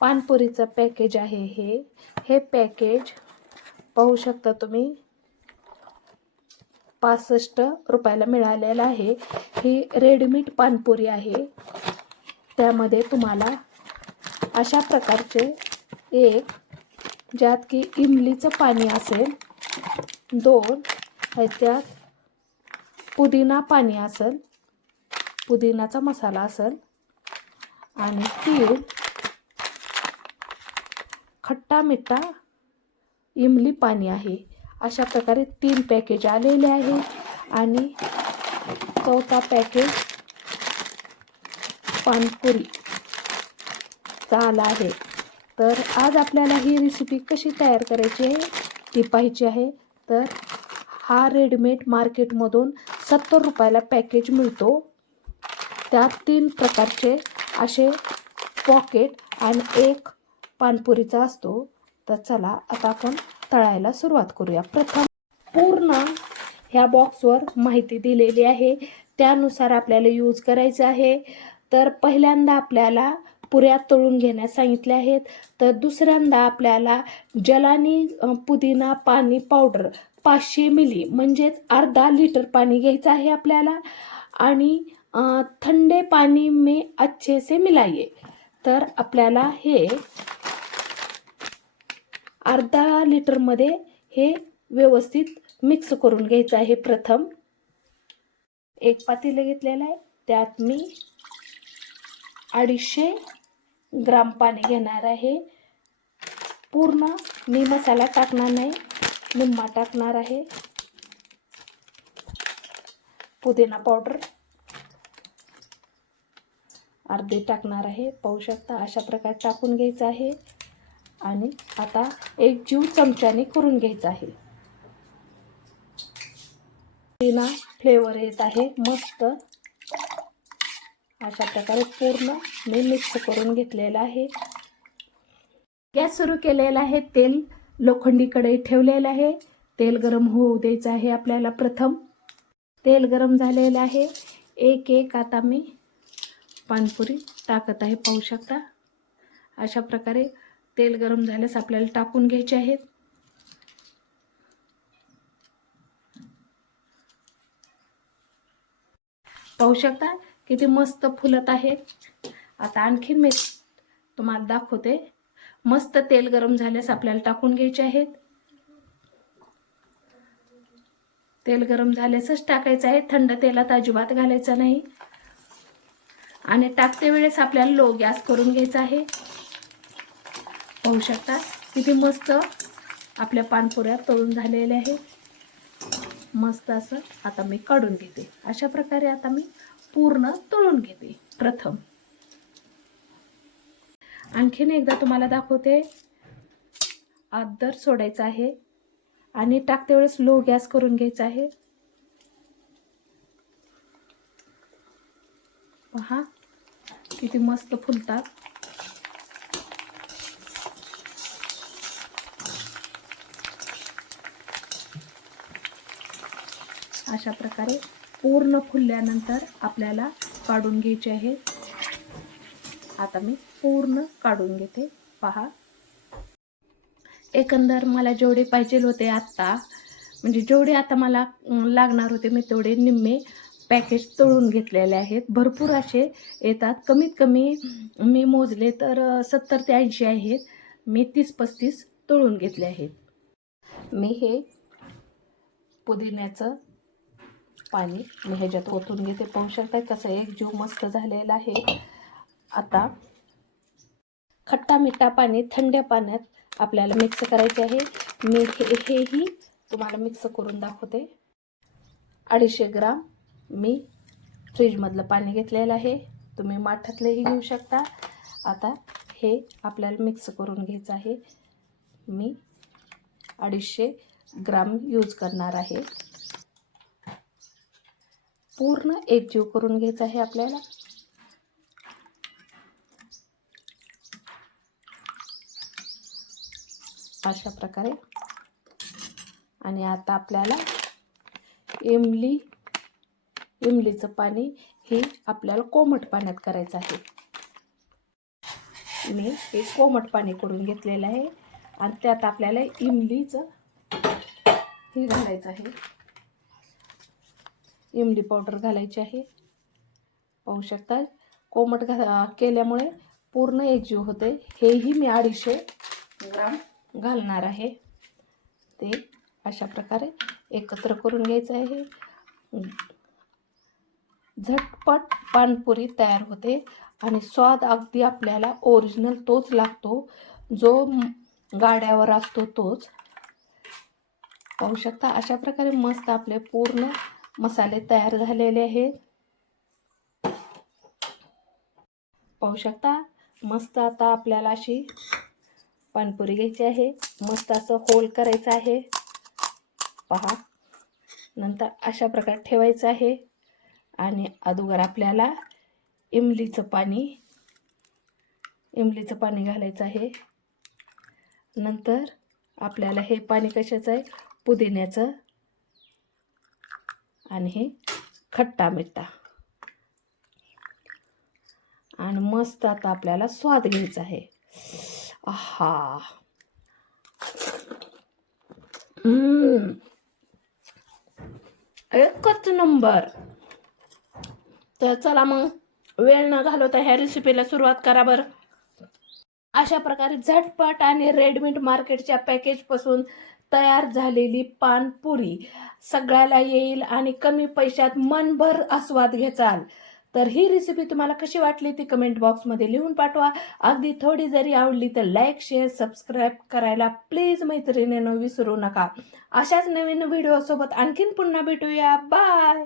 पानपुरीचं package आहे हे. हे पॅकेज पाहू शकता तुम्ही. पासष्ट रुपयाला मिळालेलं आहे. ही रेडीमेड पानपुरी आहे. त्यामध्ये तुम्हाला अशा प्रकारचे एक ज्यात की इमलीचं पाणी असेल. दोन ह्याच्यात पुदिना पाणी असेल. पुदिनाचा मसाला असेल. आणि तीन खट्टा मिठा इमली पाणी आहे. अशा प्रकारे तीन पॅकेज आलेले आहे आणि चौथा पॅकेज पानपुरीचा आला आहे. तर आज आपल्याला ही रेसिपी कशी तयार करायची आहे ती पाहायची आहे. तर हा रेडीमेड मार्केटमधून सत्तर रुपयाला पॅकेज मिळतो. त्यात तीन प्रकारचे असे पॉकेट आणि एक पानपुरीचा असतो तर चला आता आपण तळायला सुरुवात करूया. प्रथम पूर्ण ह्या बॉक्सवर माहिती दिलेली आहे. त्यानुसार आपल्याला यूज करायचं आहे. तर पहिल्यांदा आपल्याला पुऱ्या तळून घेण्यास सांगितले आहेत. तर दुसऱ्यांदा आपल्याला जलानी पुदिना पाणी पावडर पाचशे मिली म्हणजेच अर्धा लिटर पाणी घ्यायचं आहे आपल्याला. आणि थंडे पाणी में अच्छे से मिलाइए तर आपल्याला हे अर्धा लिटरमध्ये हे व्यवस्थित मिक्स करून घ्यायचं आहे प्रथम. एक पातेलं घेतलेलं आहे. त्यात मी अडीचशे ग्राम पाणी घेणार आहे. पूर्ण मी मसाला टाकणार नाही. निम्मा टाकणार आहे. पुदिना पावडर अर्धे टाकणार आहे. पाहू शकता अशा प्रकारे टाकून घ्यायचं आहे. आणि आता एक जीव चमच्याने करून घ्यायचा आहे. पुदिना फ्लेवर येत आहे मस्त. अशा प्रकारे पूर्ण मी मिक्स करून घेतलेलं आहे. गॅस सुरू केलेला आहे तेल लोखंडी कढई ठेवलेलं आहे. तेल गरम होऊ द्यायचं आहे आपल्याला प्रथम. तेल गरम झालेलं आहे. एक एक आता मी पानपुरी टाकत आहे पाहू शकता. अशा प्रकारे तेल गरम झाल्यास आपल्याला टाकून घ्यायचे आहेत. पाहू शकता किती मस्त फुलत आहे. आता आणखीन मी तुम्हाला दाखवते. मस्त तेल गरम झाल्यास आपल्याला टाकून घ्यायचे आहेत. तेल गरम झाल्यासच टाकायचं आहे. थंड तेलात अजिबात घालायचं नाही. आणि टाकते वेळेस आपल्याला लो गॅस करून घ्यायचा आहे. पाहू शकता किती मस्त आपल्या पानपुऱ्या तळून झालेल्या आहेत. मस्त असं आता मी काढून घेते. अशा प्रकारे आता मी पूर्ण तळून घेते. प्रथम. आणखीन एकदा तुम्हाला दाखवते. आदर सोडायचा आहे. आणि टाकते वेळेस लो गॅस करून घ्यायचा आहे. पहा किती मस्त फुलतात. अशा प्रकारे पूर्ण फुलल्यानंतर आपल्याला काढून घ्यायचे आहे. आता मी पूर्ण काढून घेते. पहा. एकंदर मला जेवढे पाहिजे होते आत्ता म्हणजे जेवढे आता मला लागणार होते मी तेवढे निम्मे पॅकेज तळून घेतलेले आहेत. भरपूर असे येतात. कमीत कमी मी मोजले तर सत्तर ते ऐंशी आहेत. मी तीस पस्तीस तळून घेतले आहेत. मी हे पुदिन्याचं पाणी. मी ह्याच्यात ओतून घेते. पाहू शकता कसं एक जीव मस्त झालेला आहे. आता खट्टा मिठा पाणी थंड पाण्यात आपल्याला मिक्स करायचे आहे. मी हे हेही तुम्हाला मिक्स करून दाखवते. अडीचशे ग्राम मी फ्रीजमधलं पाणी घेतलेलं आहे. तुम्ही माठातलेही घेऊ शकता. आता हे आपल्याला मिक्स करून घ्यायचं आहे. मी अडीचशे ग्राम यूज करणार आहे. पूर्ण एकजीव करून घ्यायचं आहे आपल्याला. अशा प्रकारे. आणि आता आपल्याला इमली इमलीचं पाणी हे आपल्याला कोमट पाण्यात करायचं आहे. मी हे कोमट पाणी करून घेतलेलं आहे. आणि त्यात आपल्याला इमलीचं हे घालायचं आहे. इमली पावडर घालायची आहे. पाहू शकता कोमट घा केल्यामुळे पूर्ण एकजीव होते. हेही मी अडीचशे ग्राम घालणार आहे. ते अशा प्रकारे एकत्र करून घ्यायचं आहे. झटपट पानपुरी तयार होते आणि स्वाद अगदी आपल्याला ओरिजिनल तोच लागतो. जो गाड्यावर असतो तोच. पाहू शकता अशा प्रकारे मस्त आपले पूर्ण मसाले तयार झालेले आहेत. पाहू शकता मस्त आता आपल्याला अशी पानपुरी घ्यायची आहे. मस्त असं होल करायचं आहे. पहा नंतर अशा प्रकारे ठेवायचं आहे. आणि अगोदर आपल्याला इमलीचं पाणी इमलीचं पाणी घालायचं आहे. नंतर आपल्याला हे पाणी कशाचं आहे? पुदिन्याचं. आणि हे खट्टा मिठा. आणि मस्त आता आपल्याला स्वाद घ्यायचा आहे. आहा. एकच नंबर. तर चला मग वेळ न घालवता ह्या रेसिपीला सुरुवात करा बरं. अशा प्रकारे झटपट आणि रेडमेड मार्केटच्या पॅकेजपासून तयार झालेली पानपुरी सगळ्याला येईल आणि कमी पैशात मनभर आस्वाद घेचाल. तर ही रेसिपी तुम्हाला कशी वाटली ती कमेंट बॉक्समध्ये लिहून पाठवा. अगदी थोडी जरी आवडली तर लाईक शेअर सबस्क्राईब करायला प्लीज मैत्रिणीनं विसरू नका. अशाच नवीन व्हिडिओसोबत आणखीन पुन्हा भेटूया. बाय